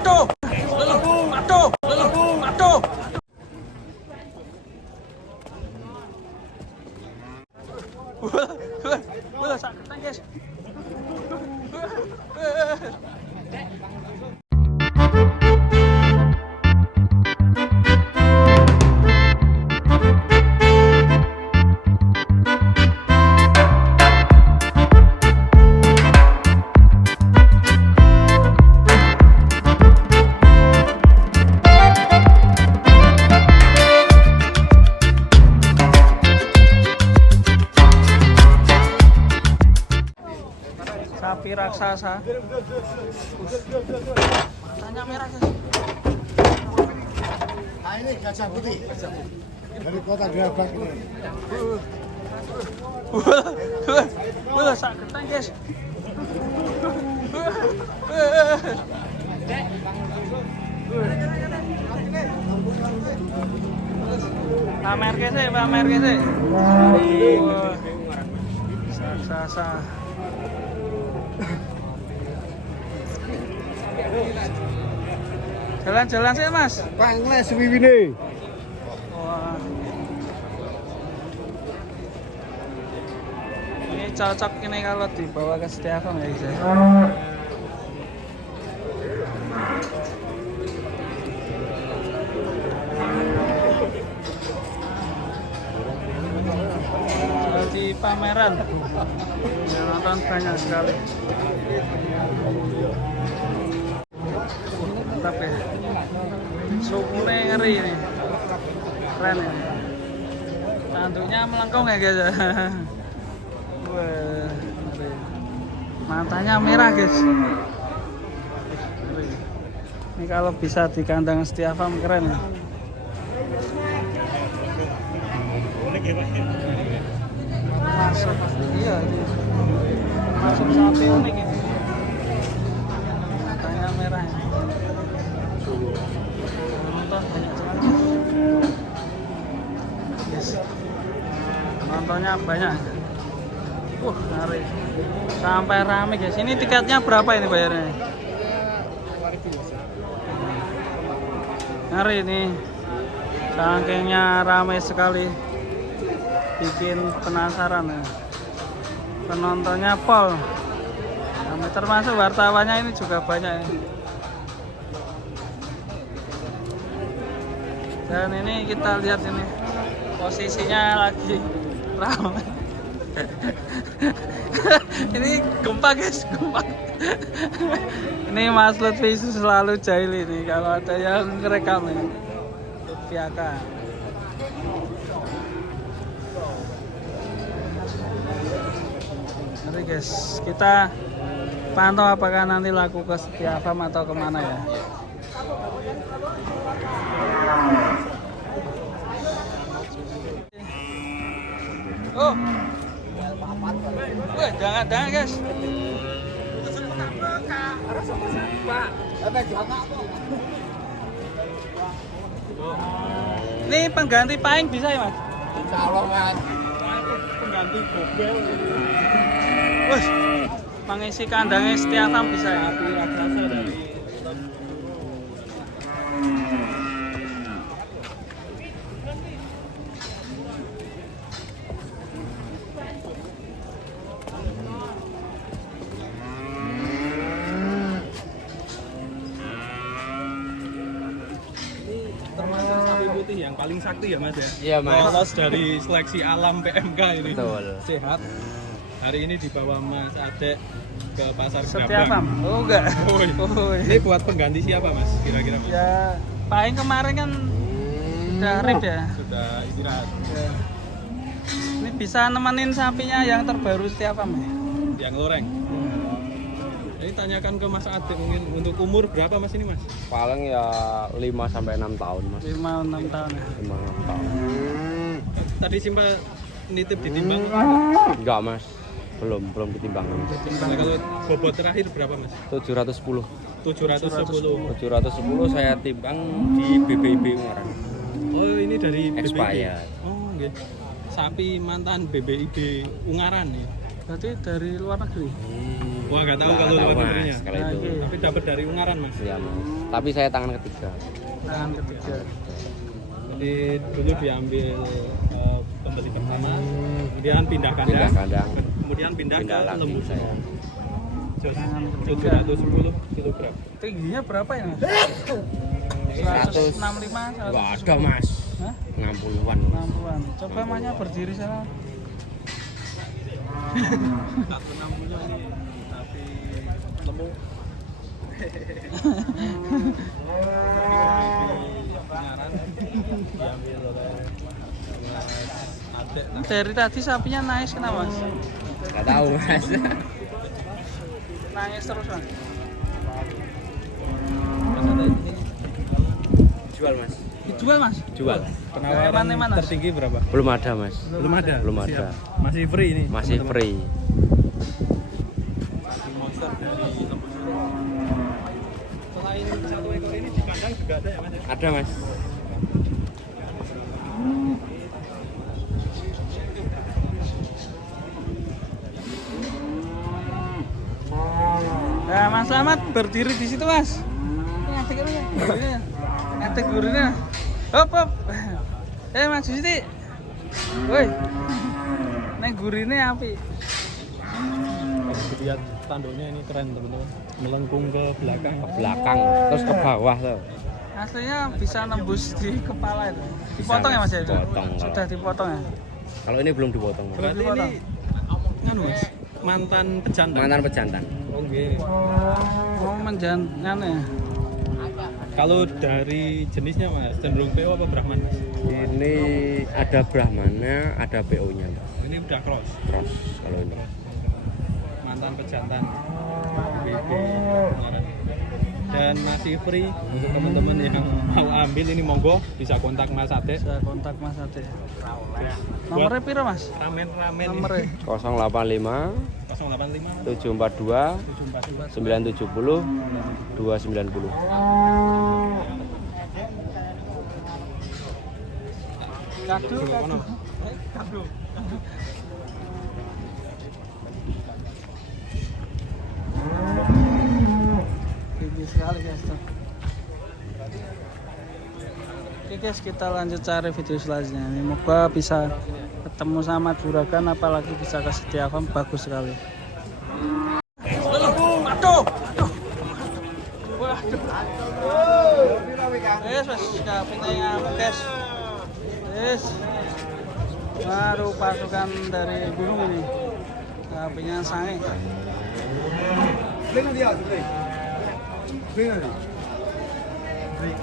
Aduh, aduh, aduh. Wah, sakit guys. Sapi raksasa. Matanya merah guys. Nah ini gajah putih. Dari kota Gerabak ini. Wah, sakit guys. Pamer kese. Raksasa. Jalan-jalan sih mas. Pangles wiwine. Wah. Ini cocok ini kalau dibawa ke Setiakom ya guys. Di pameran yang nonton banyak sekali. Mantap ya, sukunya ngeri ini, keren ini. Tanduknya melengkung ya guys. Wah, ngeri. Matanya merah guys. Ngeri. Ini kalau bisa di kandang Setiakom keren ya. Masuk, iya, masuk sapi unik ini. Matanya merah ini. Nonton banyak sekali. Yes. Nontonnya banyak. Ngeri. Sampai rame guys. Ini tiketnya berapa ini bayarnya? Ngeri ini. Saking ramai sekali. Bikin penasaran ya. Penontonnya pol. Termasuk wartawannya ini juga banyak ya. Dan ini kita lihat ini posisinya lagi ramai. Ini gempa guys, gempa. Ini Mas Lutfi selalu jahil ini kalau ada yang ngerekam ini. Lutfiaka. Nanti guys, kita pantau apakah nanti laku ke Setiakom atau kemana ya. Oh, wah jangan guys. Ini pengganti paing bisa ya mas? Kalau mas. Pengganti gobel. Wes, pengisi kandangnya Setiakom bisa ya? Api raksasa dari termasuk sapi putih yang paling sakti ya mas ya? Iya mas. Lolos dari seleksi alam PMK ini. Betul. Sehat. Hari ini dibawa Mas Adek ke pasar Setiakom. Gerabak. Oh enggak. Oh, ini buat pengganti siapa mas? Kira-kira mas? Ya, paling kemarin kan udah rip ya. Sudah istirahat. Ya. Ini bisa nemenin sapinya yang terbaru Setiakom ya. Yang loreng. Ini tanyakan ke Mas Adek mungkin untuk umur berapa mas ini mas? Paling ya 5-6 tahun mas. 5-6 tahun ya. 5-6 tahun. Tadi simpan nitip ditimbang? Enggak mas. Belum ditimbang. Nah, kalau bobot terakhir berapa mas? 710. 710. 710 saya timbang di BBIB Ungaran. Oh ini dari BBIB. Expired. Oh okay. Sapi mantan BBIB Ungaran nih. Berarti dari luar negeri. Wah, nggak tahu Nggak kalau tahu, luar Mas, negerinya. kalau Nah, itu. iya. Tapi dapat dari Ungaran, Mas. Iya mas. Tapi saya tangan ketiga. Tangan ketiga. Jadi dulu diambil pembeli pertama, kemudian pindah Pindah kandang, kandang, kemudian pindah ke pindah lagi lembu. saya. Tangan ketiga. 710 kilogram. Tingginya berapa ya? 100. 165, Nggak ada mas. Hah? 60-an. 60-an. Coba mahnya berdiri sana. 160 ini tapi lemu. Ungaran diambil oleh adik. Dari tadi sapinya nangis kenapa mas? Nggak tahu mas. Nangis terus mas. Jual mas. Dijual mas? Jual. Penawaran Mana, Mas? tertinggi berapa? Belum ada mas. Belum ada. Belum Siap. ada. Masih free ini. Masih teman-teman. free. Monster dari Lembu Suro. Selain satu ekor ini di kandang juga ada ya mas? Ada mas. Nah, Mas Selamat berdiri di situ mas. Ngadek ini, ngadek gurine. Hop hop. Mas Siti. Woi. Neng gurine api. Lihat tanduknya ini keren teman-teman. Melengkung ke belakang. Ke belakang, terus ke bawah tuh. Aslinya bisa nembus di kepala itu. Bisa, Dipotong ya mas ya? dipotong, Sudah dipotong ya? Kalau ini belum dipotong. Mas. Berarti ini nganu mas, mantan pejantan. Mantan pejantan. Oh, nggih. Oh menjangan ya? Kalau dari jenisnya mas, cenderung PO apa Brahman mas? Ini ada Brahmana, ada PO-nya. Ini udah cross. Cross kalau ini. Mantan pejantan. BB Ungaran. Dan masih free untuk teman-teman yang mau ambil ini monggo bisa kontak Mas Ade. Bisa kontak mas Ade. Nomornya piro mas? Ramen-ramen Nomornya? 085 085 742 742 970 290. Kado, kado. Kado. Tinggi sekali guys tuh. Oke guys, kita lanjut cari video selanjutnya. Ini moga bisa ketemu sama juragan, apalagi bisa ke Setiawan, bagus sekali. Aduh, aduh. Waduh. Yes, mas, kapitanya guys. Yes. Baru pasukan dari gunung ini. Kapitanya sange. Bring dia, bring. Bring dia. Bring.